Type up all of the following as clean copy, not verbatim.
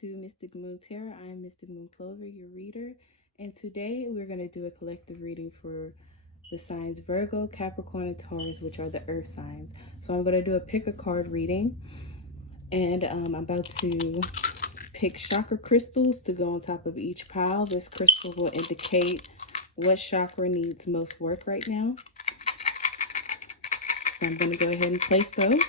to Mystic Moon Tarot. I am Mystic Moon Clover, your reader, and today we're going to do a collective reading for the signs Virgo, Capricorn, and Taurus, which are the earth signs. So I'm going to do a pick a card reading, and I'm about to pick chakra crystals to go on top of each pile. This crystal will indicate what chakra needs most work right now. So I'm going to go ahead and place those.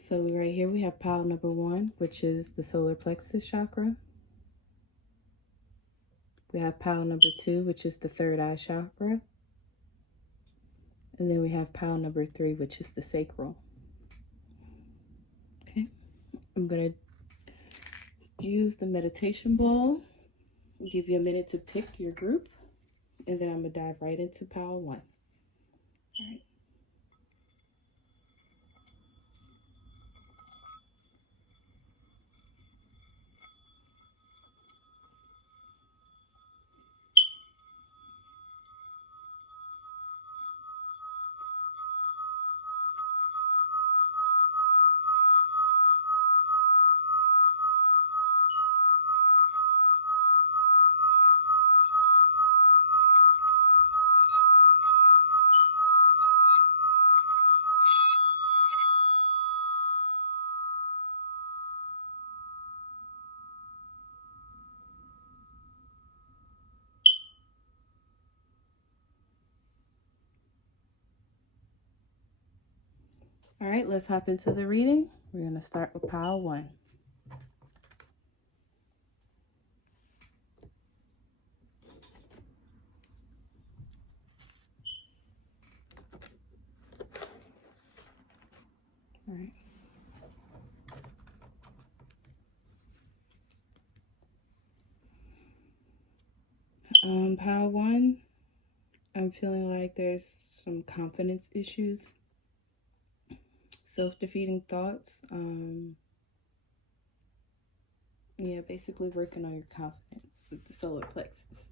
So right here we have pile number 1, which is the solar plexus chakra. We have pile number 2, which is the third eye chakra. And then we have pile number 3, which is the sacral. Okay, I'm going to use the meditation ball, give you a minute to pick your group, and then I'm going to dive right into pile 1. All right. All right, let's hop into the reading. We're going to start with pile 1. All right. Pile 1, I'm feeling like there's some confidence issues, self-defeating thoughts. Yeah, basically working on your confidence with the solar plexus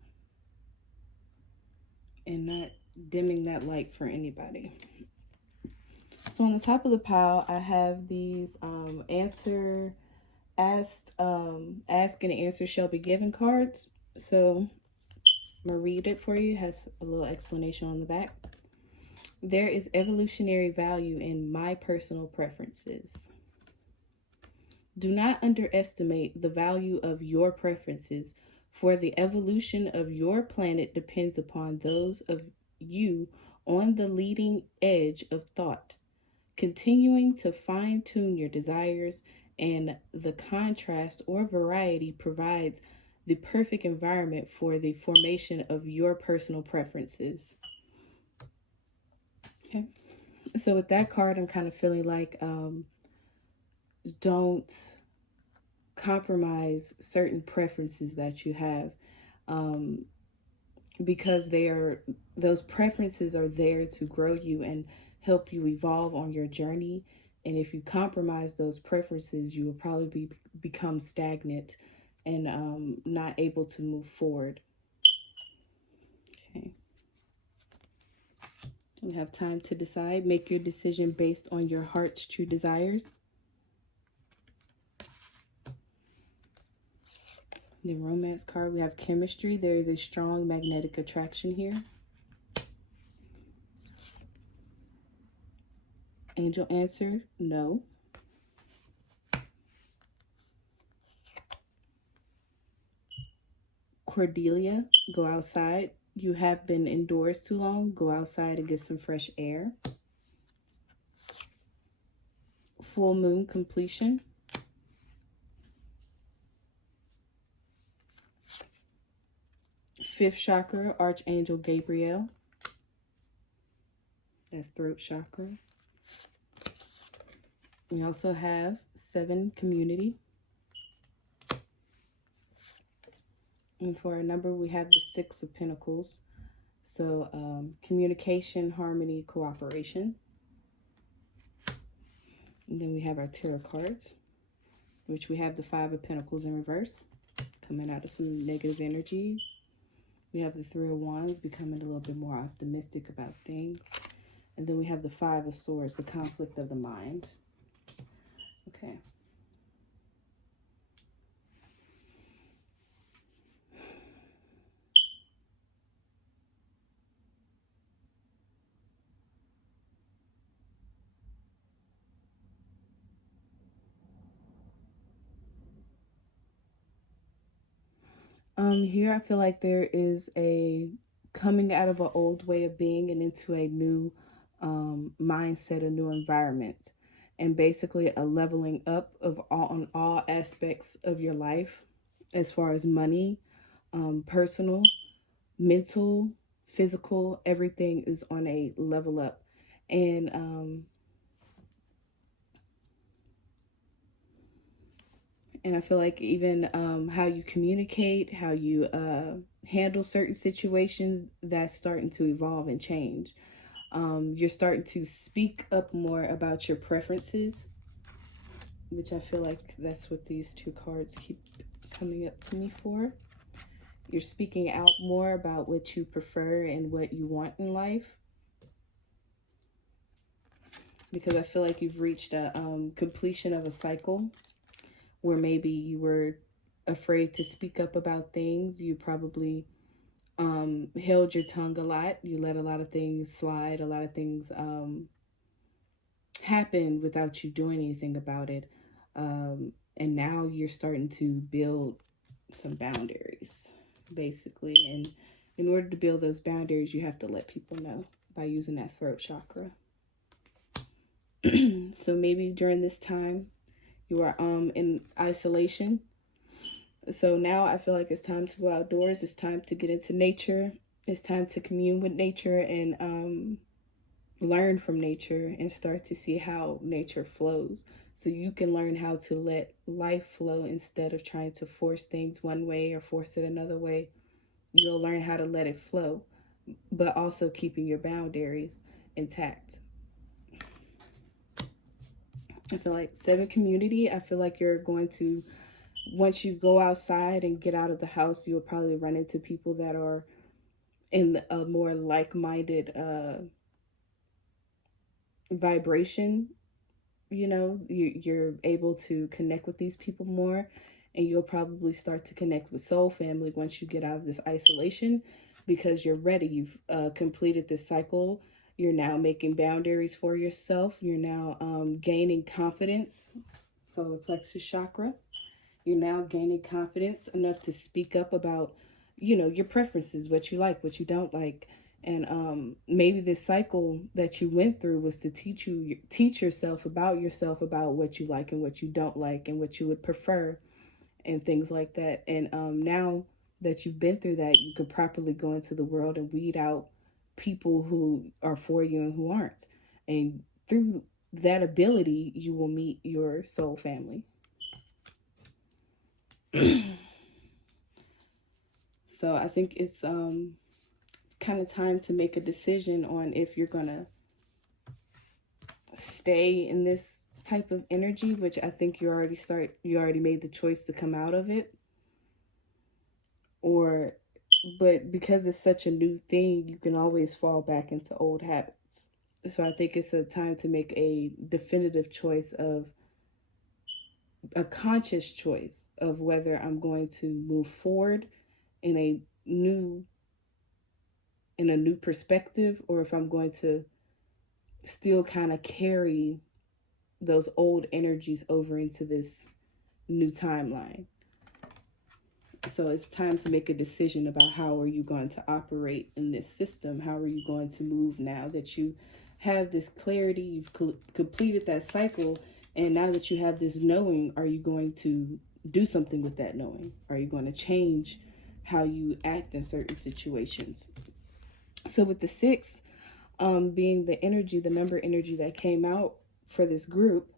and not dimming that light for anybody. So on the top of the pile, I have these ask and answer shall be given cards. So I'm gonna read it for you. It has a little explanation on the back. There is evolutionary value in my personal preferences. Do not underestimate the value of your preferences, for the evolution of your planet depends upon those of you on the leading edge of thought, continuing to fine-tune your desires, and the contrast or variety provides the perfect environment for the formation of your personal preferences. Okay, so with that card, I'm kind of feeling like don't compromise certain preferences that you have, because those preferences are there to grow you and help you evolve on your journey. And if you compromise those preferences, you will probably become stagnant and not able to move forward. Okay. You have time to decide. Make your decision based on your heart's true desires. The romance card, we have chemistry. There is a strong magnetic attraction here. Angel answer, no. Cordelia, go outside. You have been indoors too long. Go outside and get some fresh air. Full moon completion. Fifth chakra, Archangel Gabriel. That throat chakra. We also have 7, community. And for our number, we have the 6 of Pentacles. So communication, harmony, cooperation. And then we have our tarot cards, which we have the 5 of Pentacles in reverse. coming out of some negative energies. We have the Three of Wands, becoming a little bit more optimistic about things. And then we have the Five of Swords, the conflict of the mind. Okay. Here I feel like there is a coming out of an old way of being and into a new mindset, a new environment, and basically a leveling up of on all aspects of your life, as far as money, personal, mental, physical, everything is on a level up. And I feel like even how you communicate, how you handle certain situations, that's starting to evolve and change. You're starting to speak up more about your preferences, which I feel like that's what these two cards keep coming up to me for. You're speaking out more about what you prefer and what you want in life. Because I feel like you've reached a completion of a cycle where maybe you were afraid to speak up about things. You probably held your tongue a lot. You let a lot of things slide. A lot of things happen without you doing anything about it. And now you're starting to build some boundaries, basically. And in order to build those boundaries, you have to let people know by using that throat chakra. So maybe during this time, you are in isolation. So now I feel like it's time to go outdoors. It's time to get into nature. It's time to commune with nature and learn from nature and start to see how nature flows. So you can learn how to let life flow instead of trying to force things one way or force it another way. You'll learn how to let it flow, but also keeping your boundaries intact. I feel like 7 community, I feel like you're going to, once you go outside and get out of the house, you'll probably run into people that are in a more like-minded vibration. You know, you're able to connect with these people more, and you'll probably start to connect with soul family once you get out of this isolation, because you're ready. You've completed this cycle. You're now making boundaries for yourself. You're now gaining confidence. Solar plexus chakra. You're now gaining confidence enough to speak up about, you know, your preferences, what you like, what you don't like. And maybe this cycle that you went through was to teach yourself, about what you like and what you don't like and what you would prefer and things like that. And now that you've been through that, you can properly go into the world and weed out people who are for you and who aren't. And through that ability, you will meet your soul family. So I think it's kind of time to make a decision on if you're gonna stay in this type of energy, which I think you already made the choice to come out of it, but because it's such a new thing, you can always fall back into old habits. So I think it's a time to make a definitive choice, of a conscious choice of whether I'm going to move forward in a new perspective, or if I'm going to still kind of carry those old energies over into this new timeline. So it's time to make a decision about how are you going to operate in this system. How are you going to move now that you have this clarity, you've completed that cycle, and now that you have this knowing, are you going to do something with that knowing? Are you going to change how you act in certain situations? So with the 6 being the energy, the number energy that came out for this group,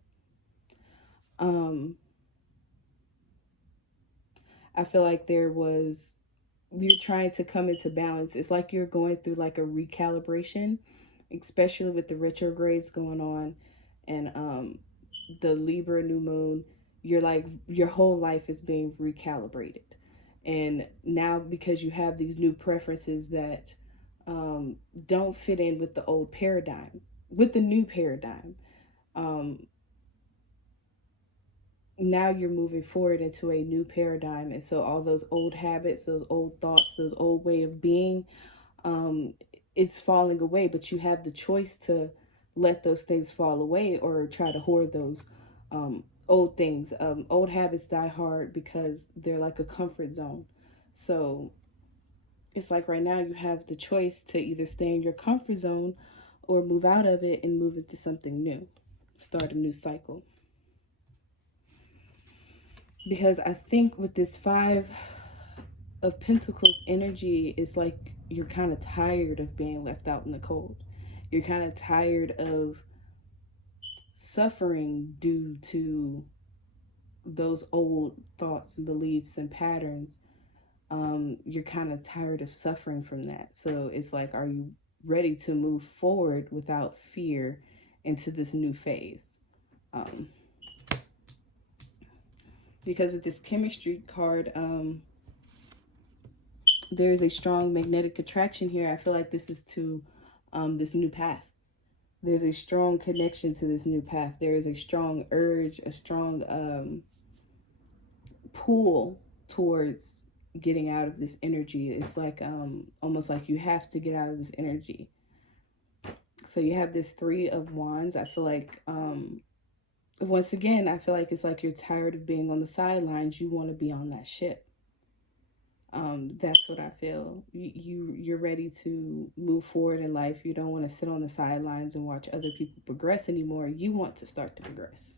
I feel like you're trying to come into balance. It's like you're going through like a recalibration, especially with the retrogrades going on and the Libra new moon. You're like, your whole life is being recalibrated. And now because you have these new preferences that don't fit in with the old paradigm, with the new paradigm, now you're moving forward into a new paradigm. And so all those old habits, those old thoughts, those old way of being, it's falling away. But you have the choice to let those things fall away or try to hoard those old things. Old habits die hard because they're like a comfort zone. So it's like right now you have the choice to either stay in your comfort zone or move out of it and move into something new. Start a new cycle. Because I think with this 5 of Pentacles energy, it's like you're kind of tired of being left out in the cold. You're kind of tired of suffering due to those old thoughts and beliefs and patterns. You're kind of tired of suffering from that. So it's like, are you ready to move forward without fear into this new phase? Because with this chemistry card, there is a strong magnetic attraction here. I feel like this is to this new path. There's a strong connection to this new path. There is a strong urge, a strong pull towards getting out of this energy. It's like almost like you have to get out of this energy. So you have this 3 of Wands. I feel like once again, I feel like it's like you're tired of being on the sidelines. You want to be on that ship. That's what I feel. You're ready to move forward in life. You don't want to sit on the sidelines and watch other people progress anymore. You want to start to progress.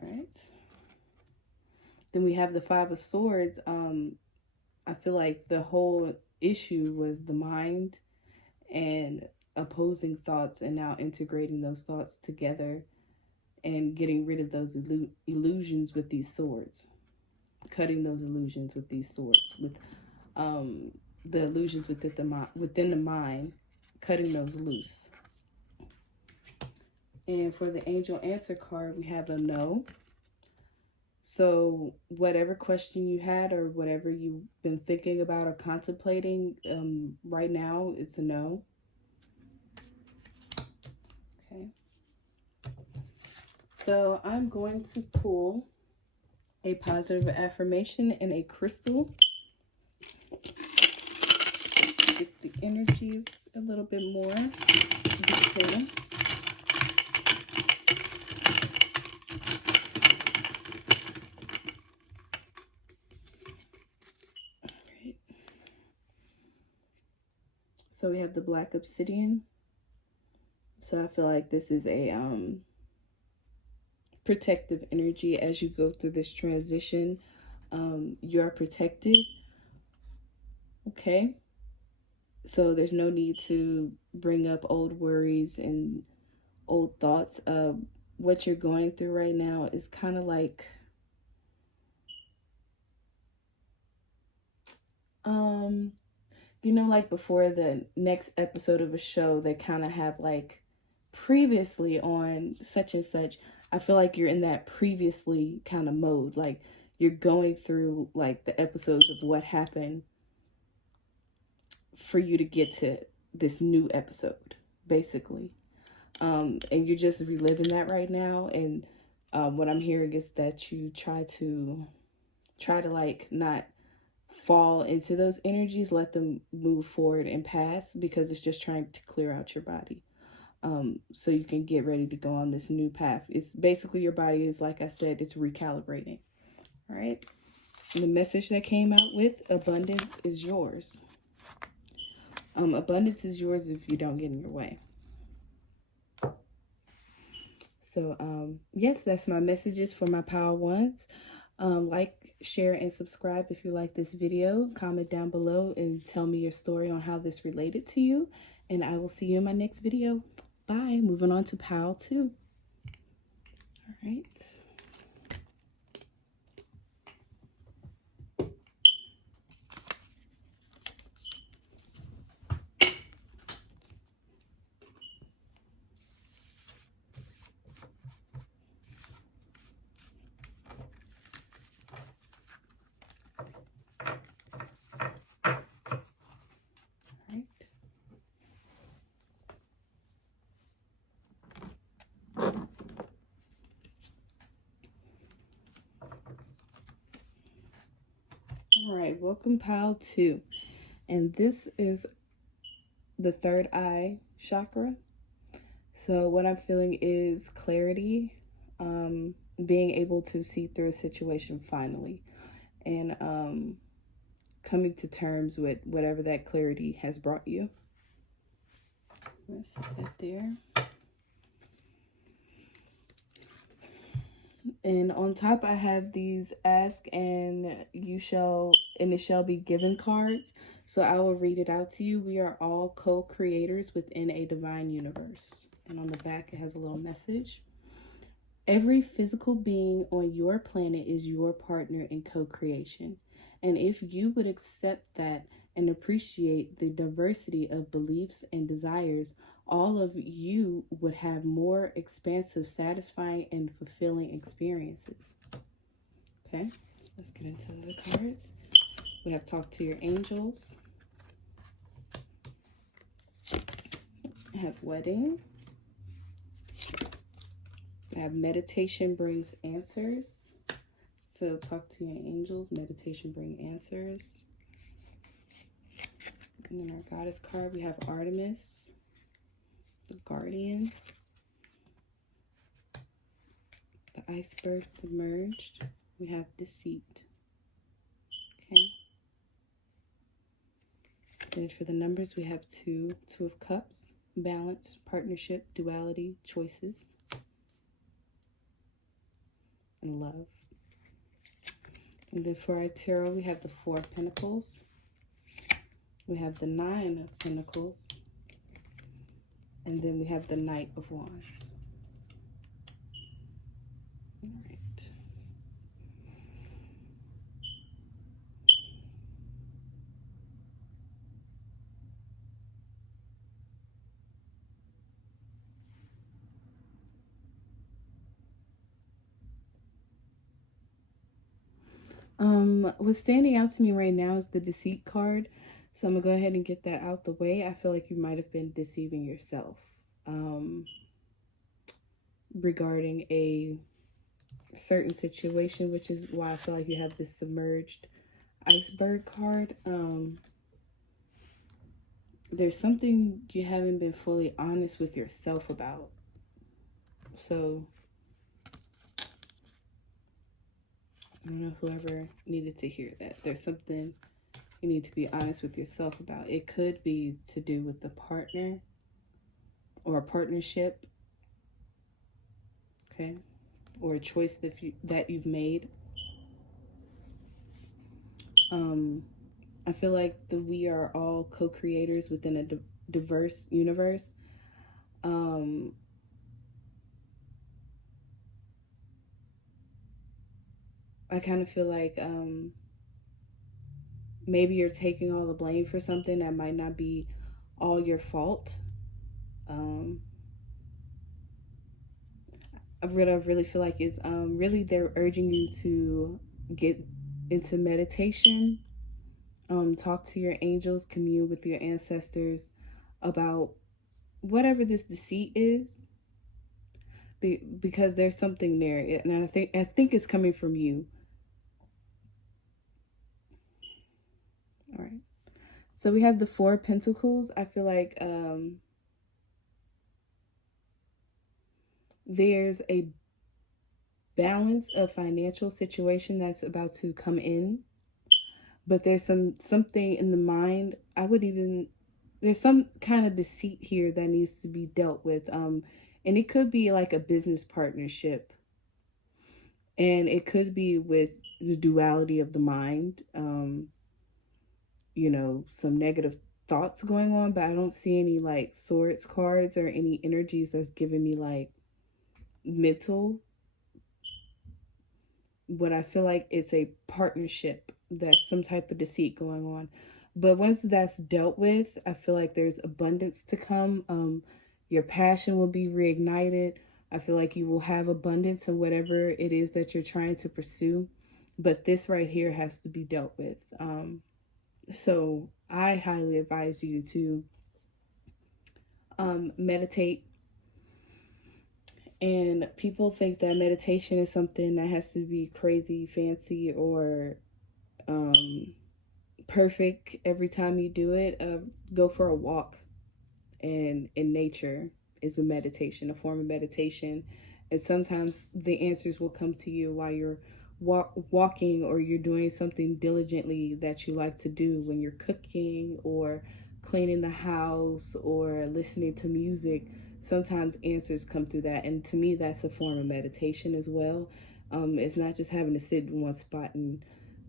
All right. Then we have the 5 of Swords. I feel like the whole issue was the mind and opposing thoughts, and now integrating those thoughts together and getting rid of those illusions with these swords. Cutting those illusions with these swords, with the illusions within the mind, cutting those loose. And for the angel answer card, we have a no. So whatever question you had or whatever you've been thinking about or contemplating, right now, it's a no. Okay. So I'm going to pull a positive affirmation and a crystal. Get the energies a little bit more detailed. Alright. So we have the black obsidian. So I feel like this is a protective energy as you go through this transition. You are protected. Okay. So there's no need to bring up old worries and old thoughts. What you're going through right now is kind of like you know, like before the next episode of a show, they kind of have like previously on such and such. I feel like you're in that previously kind of mode. Like you're going through like the episodes of what happened for you to get to this new episode, basically. And you're just reliving that right now. And what I'm hearing is that you try to like not fall into those energies, let them move forward and pass, because it's just trying to clear out your body. So you can get ready to go on this new path. It's basically your body is, like I said, it's recalibrating. All right. And the message that came out with abundance is yours. Abundance is yours if you don't get in your way. So, yes, that's my messages for my Power Ones. Like, share, and subscribe if you like this video. Comment down below and tell me your story on how this related to you. And I will see you in my next video. Bye. Moving on to Power 2. All right. All right, welcome pile 2. And this is the third eye chakra. So what I'm feeling is clarity, being able to see through a situation finally, and coming to terms with whatever that clarity has brought you. Let's set that there. And on top I have these ask and it shall be given cards. So I will read it out to you. We are all co-creators within a divine universe. And on the back it has a little message. Every physical being on your planet is your partner in co-creation. And if you would accept that and appreciate the diversity of beliefs and desires, all of you would have more expansive, satisfying, and fulfilling experiences. Okay, let's get into the cards. We have talk to your angels. I have wedding. I have meditation brings answers. So talk to your angels, meditation bring answers. And then our goddess card, we have Artemis, the guardian, the iceberg submerged. We have deceit. Okay. And for the numbers, we have 2, 2 of cups, balance, partnership, duality, choices, and love. And then for our tarot, we have the 4 of Pentacles. We have the 9 of Pentacles. And then we have the Knight of Wands. All right. What's standing out to me right now is the deceit card. So I'm gonna go ahead and get that out the way. I feel like you might have been deceiving yourself regarding a certain situation, which is why I feel like you have this submerged iceberg card. There's something you haven't been fully honest with yourself about. So I don't know whoever needed to hear that. There's something you need to be honest with yourself about. It could be to do with the partner or a partnership, okay, or a choice that you've made. I feel like we are all co-creators within a diverse universe. I kind of feel like maybe you're taking all the blame for something that might not be all your fault. I really feel like it's really they're urging you to get into meditation, talk to your angels, commune with your ancestors about whatever this deceit is, because there's something there, and I think it's coming from you. All right, so we have the 4 of Pentacles. I feel like there's a balance of financial situation that's about to come in, but there's something in the mind. There's some kind of deceit here that needs to be dealt with, and it could be like a business partnership, and it could be with the duality of the mind, some negative thoughts going on, but I don't see any like swords cards or any energies that's giving me like mental. But I feel like it's a partnership, that's some type of deceit going on. But once that's dealt with, I feel like there's abundance to come. Your passion will be reignited. I feel like you will have abundance in whatever it is that you're trying to pursue. But this right here has to be dealt with. So I highly advise you to meditate. And people think that meditation is something that has to be crazy, fancy, or perfect every time you do it. Go for a walk, and in nature is a meditation, a form of meditation. And sometimes the answers will come to you while you're walking, or you're doing something diligently that you like to do when you're cooking or cleaning the house or listening to music. Sometimes answers come through that, and to me that's a form of meditation as well. It's not just having to sit in one spot and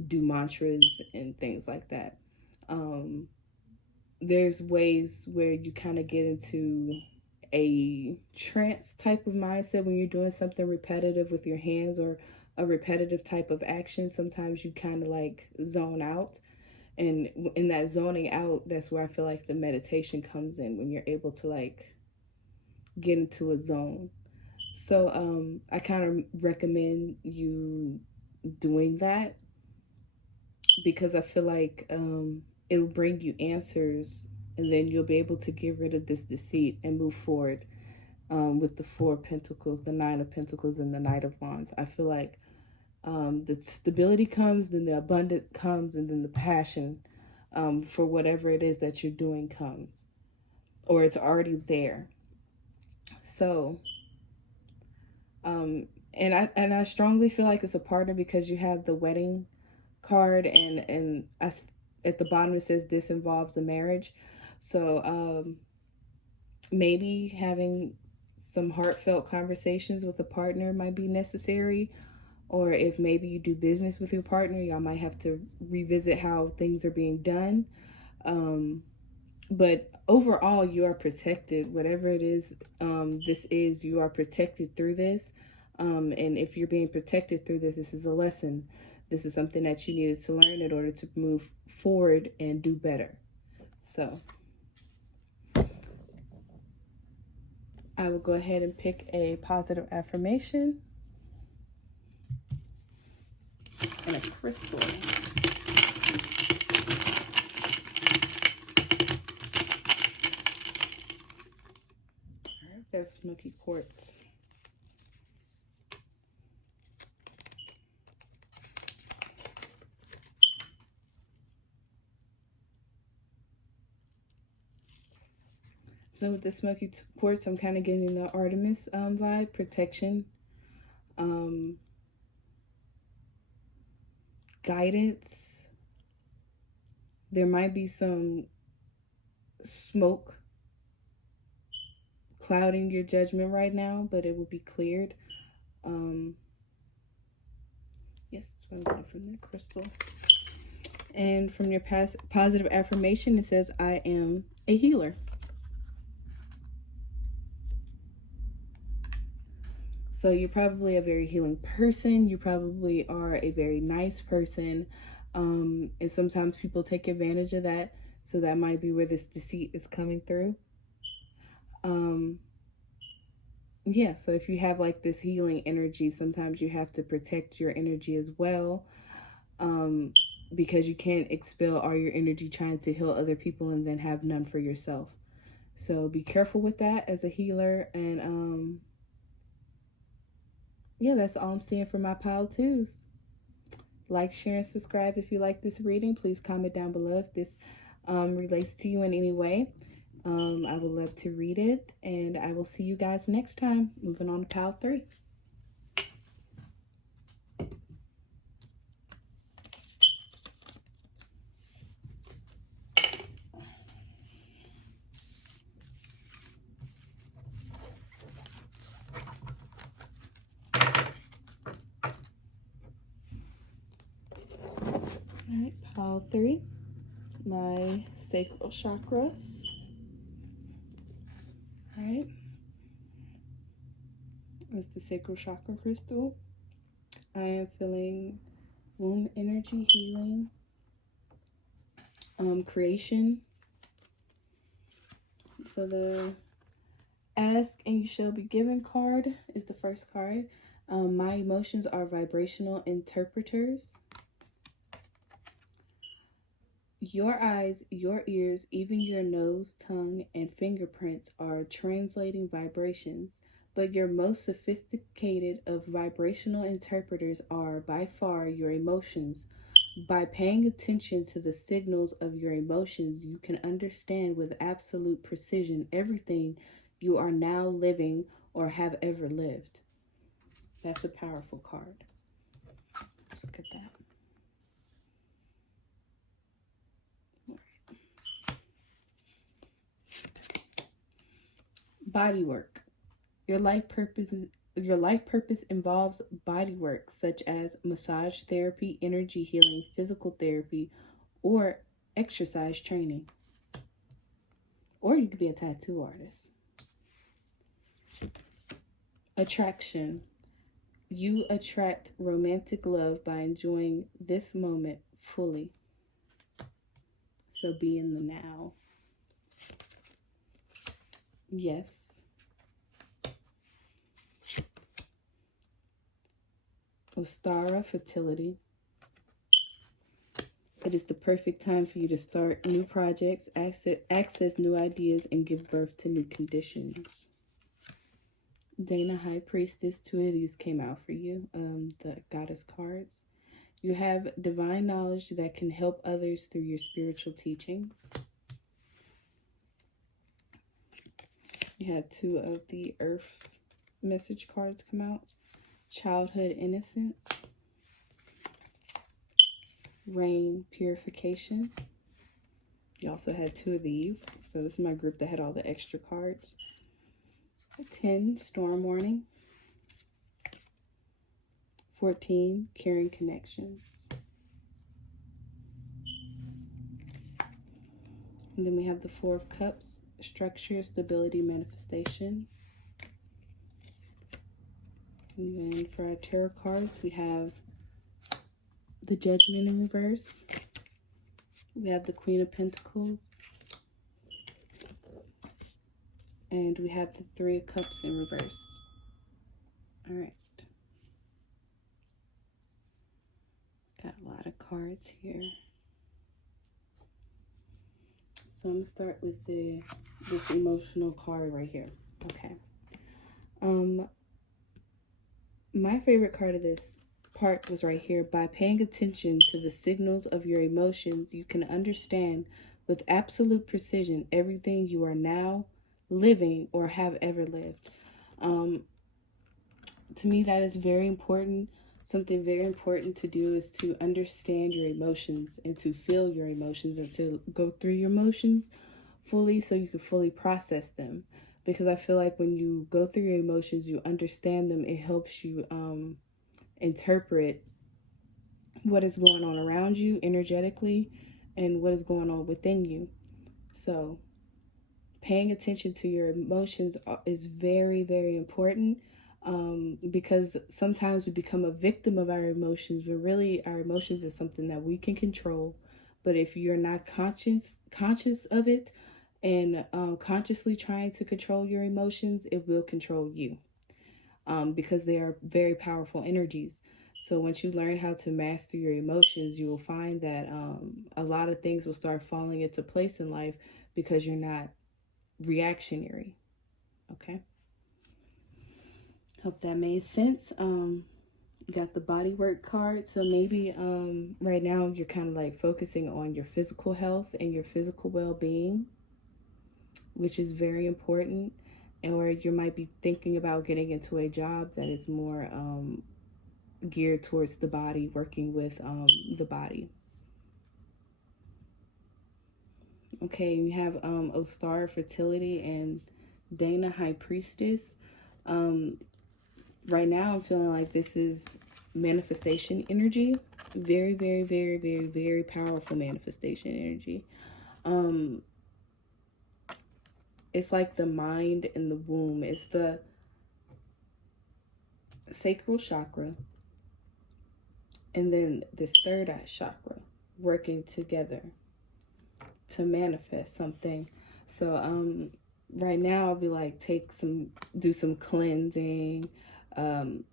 do mantras and things like that. There's ways where you kind of get into a trance type of mindset when you're doing something repetitive with your hands, or a repetitive type of action. Sometimes you kind of like zone out, and in that zoning out, that's where I feel like the meditation comes in, when you're able to like get into a zone. So I kind of recommend you doing that, because I feel like it'll bring you answers, and then you'll be able to get rid of this deceit and move forward with the Four of Pentacles, the Nine of Pentacles, and the Knight of Wands. I feel like the stability comes, then the abundance comes, and then the passion for whatever it is that you're doing comes, or it's already there. So, and I strongly feel like it's a partner, because you have the wedding card, and at the bottom it says this involves a marriage. So maybe having some heartfelt conversations with a partner might be necessary, or if maybe you do business with your partner, y'all might have to revisit how things are being done. But overall, you are protected. Whatever it is, this is, you are protected through this. And if you're being protected through this, this is a lesson. This is something that you needed to learn in order to move forward and do better. So I will go ahead and pick a positive affirmation and a crystal. There's smoky quartz. So with the smoky quartz, I'm kind of getting the Artemis vibe, protection, guidance. There might be some smoke clouding your judgment right now, but it will be cleared. Yes, that's what I'm getting from the crystal. And from your positive affirmation, it says, I am a healer. So you're probably a very healing person. You probably are a very nice person. And sometimes people take advantage of that. So that might be where this deceit is coming through. Yeah, so if you have like this healing energy, sometimes you have to protect your energy as well. Because you can't expel all your energy trying to heal other people and then have none for yourself. So be careful with that as a healer. And yeah, that's all I'm seeing for my pile twos. Like, share, and subscribe if you like this reading. Please comment down below if this relates to you in any way. I would love to read it, and I will see you guys next time. Moving on to pile 3. Alright, pile 3, my sacral chakras. Alright, that's the sacral chakra crystal. I am feeling womb energy healing, creation. So the Ask and You Shall Be Given card is the first card. My emotions are vibrational interpreters. Your eyes, your ears, even your nose, tongue, and fingerprints are translating vibrations, but your most sophisticated of vibrational interpreters are by far your emotions. By paying attention to the signals of your emotions, you can understand with absolute precision everything you are now living or have ever lived. That's a powerful card. Let's look at that. Body work. Your life purpose involves body work such as massage therapy, energy healing, physical therapy, or exercise training. Or you could be a tattoo artist. Attraction. You attract romantic love by enjoying this moment fully. So be in the now. Yes. Ostara, fertility. It is the perfect time for you to start new projects, access new ideas, and give birth to new conditions. Dana, High Priestess, 2 of these came out for you, the goddess cards. You have divine knowledge that can help others through your spiritual teachings. You had 2 of the earth message cards come out. Childhood innocence. Rain, purification. You also had 2 of these. So this is my group that had all the extra cards. 10, storm warning. 14, caring connections. And then we have the 4 of cups, structure, stability, manifestation. And then for our tarot cards, we have the Judgment in reverse. We have the Queen of Pentacles. And we have the 3 of Cups in reverse. All right. Got a lot of cards here. So I'm going to start with this emotional card right here. Okay. My favorite card of this part was right here. By paying attention to the signals of your emotions, you can understand with absolute precision everything you are now living or have ever lived. To me, that is very important. Something very important to do is to understand your emotions and to feel your emotions and to go through your emotions fully so you can fully process them. Because I feel like when you go through your emotions, you understand them, it helps you interpret what is going on around you energetically and what is going on within you. So paying attention to your emotions is very, very important, because sometimes we become a victim of our emotions, but really our emotions is something that we can control. But if you're not conscious of it and consciously trying to control your emotions, it will control you, because they are very powerful energies. So once you learn how to master your emotions, you will find that a lot of things will start falling into place in life because you're not reactionary. Okay, hope that made sense. You got the body work card, so maybe right now you're kind of like focusing on your physical health and your physical well-being, which is very important. Or you might be thinking about getting into a job that is more geared towards the body, working with the body. Okay, you have Ostara, fertility, and Dana, High Priestess. Right now I'm feeling like this is manifestation energy. Very, very, very, very, very powerful manifestation energy. It's like the mind and the womb. It's the sacral chakra and then this third eye chakra working together to manifest something. So right now I'll be like, do some cleansing,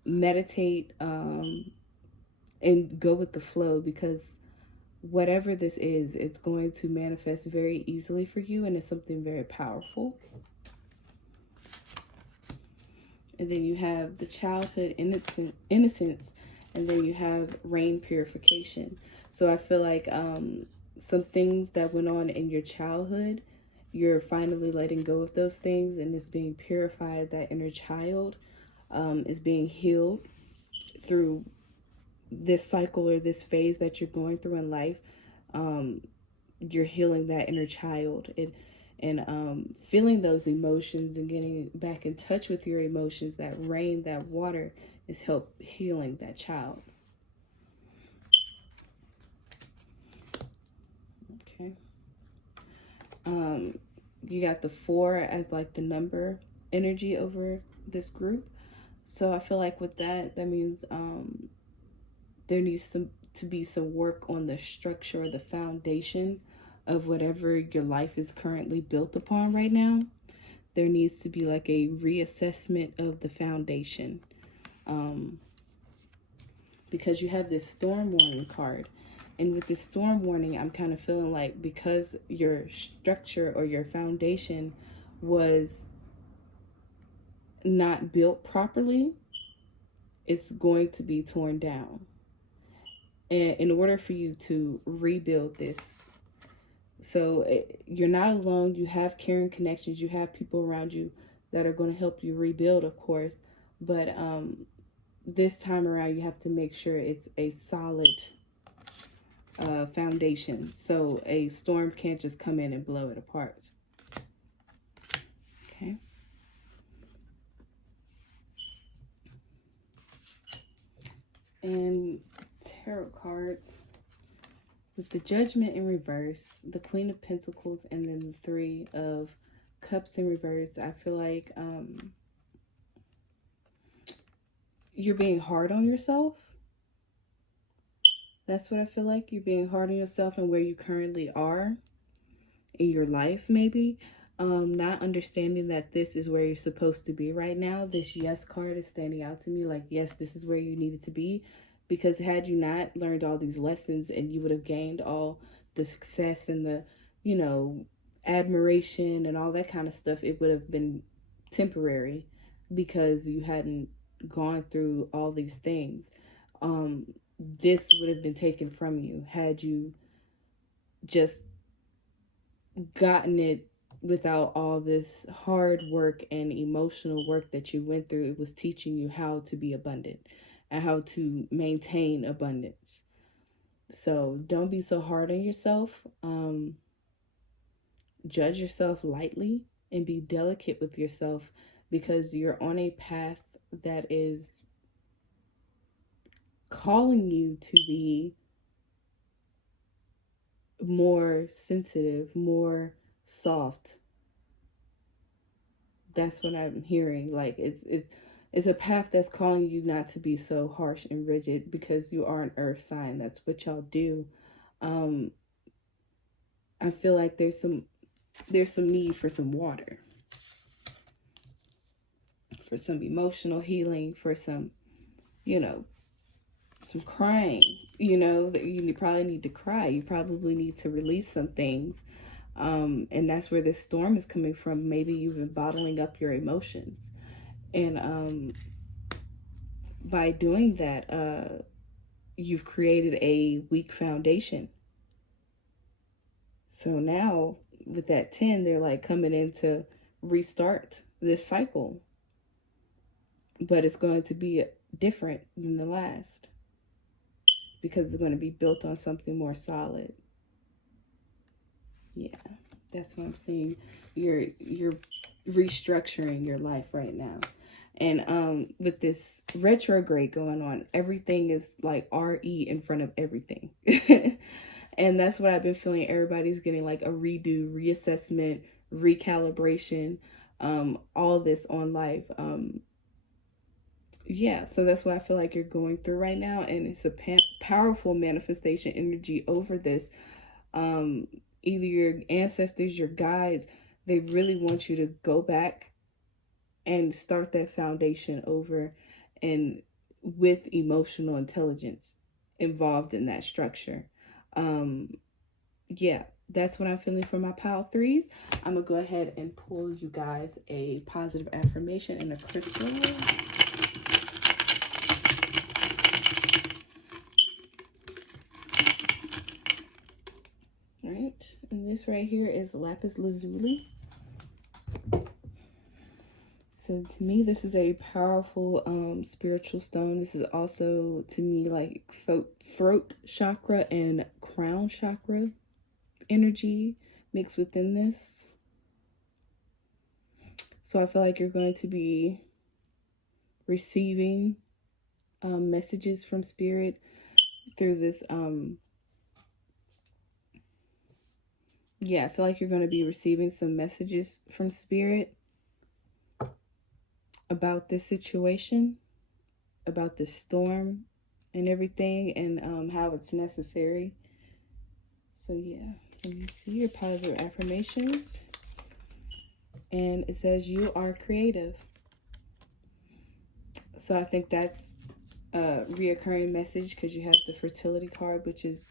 meditate, and go with the flow, because whatever this is, it's going to manifest very easily for you, and it's something very powerful. And then you have the childhood innocence, And then you have rain purification. So I feel like some things that went on in your childhood, you're finally letting go of those things, and it's being purified. That inner child is being healed through this cycle or this phase that you're going through in life. You're healing that inner child and feeling those emotions and getting back in touch with your emotions. That rain, that water is help healing that child. Okay. You got the 4 as like the number energy over this group. So I feel like with that means there needs to be some work on the structure or the foundation of whatever your life is currently built upon right now. There needs to be like a reassessment of the foundation. Because you have this storm warning card. And with this storm warning, I'm kind of feeling like because your structure or your foundation was not built properly, it's going to be torn down. And in order for you to rebuild this, so you're not alone. You have caring connections. You have people around you that are going to help you rebuild, of course. But this time around, you have to make sure it's a solid foundation. So a storm can't just come in and blow it apart. Okay. And tarot cards. With the Judgment in reverse, the Queen of Pentacles, and then the 3 of Cups in reverse, I feel like you're being hard on yourself. That's what I feel like. You're being hard on yourself and where you currently are in your life, maybe. Not understanding that this is where you're supposed to be right now. This yes card is standing out to me like, yes, this is where you needed to be. Because had you not learned all these lessons and you would have gained all the success and the, you know, admiration and all that kind of stuff, it would have been temporary because you hadn't gone through all these things. This would have been taken from you had you just gotten it without all this hard work and emotional work that you went through. It was teaching you how to be abundant and how to maintain abundance. So don't be so hard on yourself. Judge yourself lightly and be delicate with yourself because you're on a path that is calling you to be more sensitive, more soft. That's what I'm hearing. Like it's a path that's calling you not to be so harsh and rigid because you are an earth sign. That's what y'all do. I feel like there's some need for some water, for some emotional healing, for some, you know, some crying, you know, that you probably need to cry. You probably need to release some things. And that's where this storm is coming from. Maybe you've been bottling up your emotions. And by doing that, you've created a weak foundation. So now with that 10, they're like coming in to restart this cycle. But it's going to be different than the last because it's going to be built on something more solid. Yeah, that's what I'm seeing. You're restructuring your life right now. And with this retrograde going on, everything is like RE in front of everything. And that's what I've been feeling. Everybody's getting like a redo, reassessment, recalibration, all this on life. Yeah, so that's what I feel like you're going through right now. And it's a powerful manifestation energy over this. Either your ancestors, your guides, they really want you to go back and start that foundation over, and with emotional intelligence involved in that structure. Yeah, that's what I'm feeling for my pile 3s. I'm gonna go ahead and pull you guys a positive affirmation and a crystal. this right here is lapis lazuli. So to me, this is a powerful spiritual stone. This is also, to me, like throat chakra and crown chakra energy mixed within this. So I feel like you're going to be receiving messages from spirit through this. Yeah, I feel like you're going to be receiving some messages from spirit about this situation, about this storm and everything, and how it's necessary. So yeah, let me see your positive affirmations. And it says, you are creative. So I think that's a reoccurring message, because you have the fertility card, which is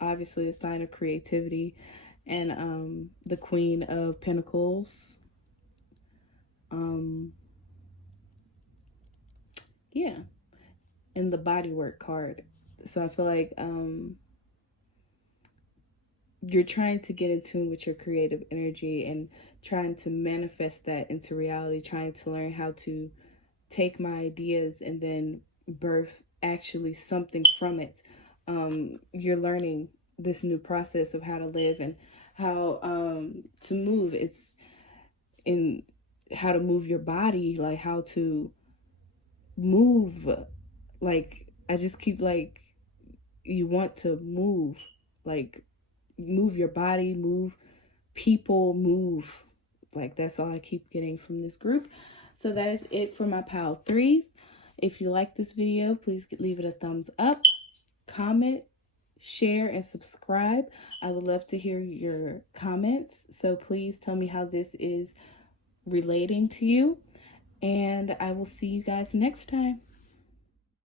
obviously a sign of creativity, and the Queen of Pentacles. Yeah, and the bodywork card. So I feel like you're trying to get in tune with your creative energy and trying to manifest that into reality, trying to learn how to take my ideas and then birth actually something from it. You're learning this new process of how to live and how to move. It's in how to move your body, like how to move. Like, I just keep like, you want to move, like move your body, move people, move. Like, that's all I keep getting from this group. So that is it for my pile 3s. If you like this video, please leave it a thumbs up, comment, share, and subscribe. I would love to hear your comments. So please tell me how this is relating to you. And I will see you guys next time.